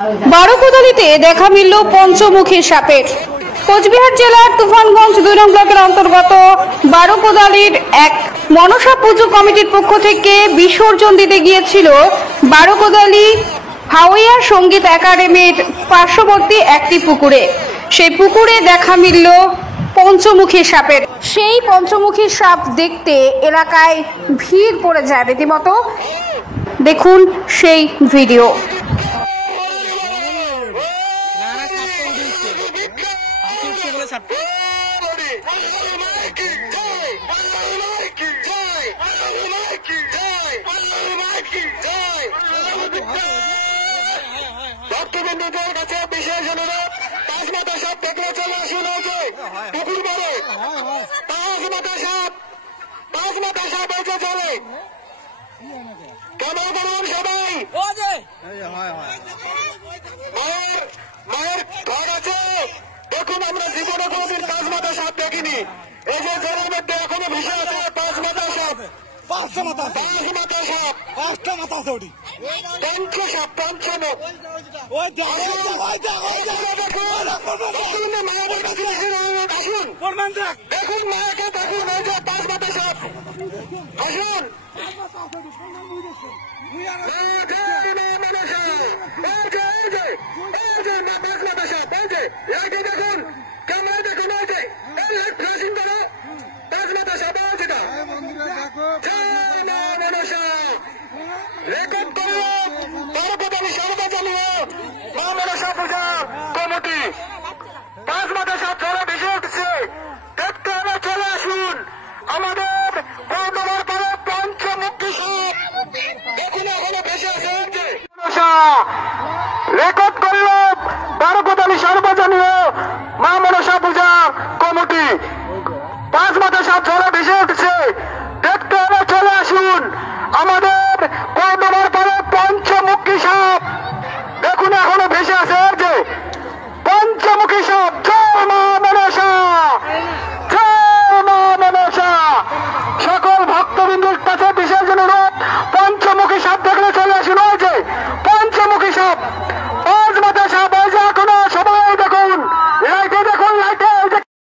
বারোকোদালিতে দেখা মিলল পঞ্চমুখী সাপের। কোচবিহার জেলার তুফানগঞ্জ 2 নং ব্লকের অন্তর্গত বারোকোদালির এক মনসা পুজো কমিটির পক্ষ থেকে বিসর্জন দিতে গিয়েছিল বারোকোদালি হাওয়া সঙ্গীত একাডেমির পার্শ্ববর্তী একটি পুকুরে। সেই পুকুরে দেখা মিলল পঞ্চমুখী সাপের। সেই পঞ্চমুখী সাপ দেখতে এলাকায় ভিড় পড়ে যায় রীতিমতো। দেখুন সেই ভিডিও। ভক্তবৃন্দদের কাছে বিশেষ অনুরোধ, 5 মাথা সাপ দেখলে চলে আসুন। পুকুর পাড়ে 5 মাথা সাপ, 5 মাথা সাপ এসে চলে। কেমন করুন সবাই। মায়ের ঘর আছে। দেখুন, আমরা জীবনে কোনদিন 5 মাথা সাপ দেখিনি। এই যে জলের মধ্যে এখনো ভেসে আছে 5 মাথা সাপ। 5 মাথা সাপ, 5টা মাথা আছে। ওটি পঞ্চ সাপ, পঞ্চমুখ। দেখুন মায়াকে, দেখুন এই যে 5 মাথা সাপ। আসুন, দেখুন ক্যামেরা, দেখুন এই যে ফ্ল্যাশিং করো 5 মাথা সাপ আছে। রেকর্ড করো বারোকোদালি সর্বজনীয় মা মনসা পূজা কমিটি। 5 মাথা সাপ ধরে ভেসে উঠছে। দেখতে হলে চলে আসুন আমাদের বর্ধমান পাড়ে পঞ্চমুখী সাপ। দেখুন এখনো ভেসে আছে। রেকর্ড করল বারোকোদালি সর্বজনীয় মা মনসা পূজা কমিটি। 5 মাথা সাপ ধরে ভেসে উঠছে। দেখতে হলে চলে আসুন আমাদের বর্ধমান পাড়ে পঞ্চমুখী সাপ। দেখুন এখনো ভেসে আছে যে পঞ্চমুখী সাপ। জয় মা মনসা, জয় মা মনসা। সকল ভক্তবৃন্দুর কাছে বিশেষ অনুরোধ,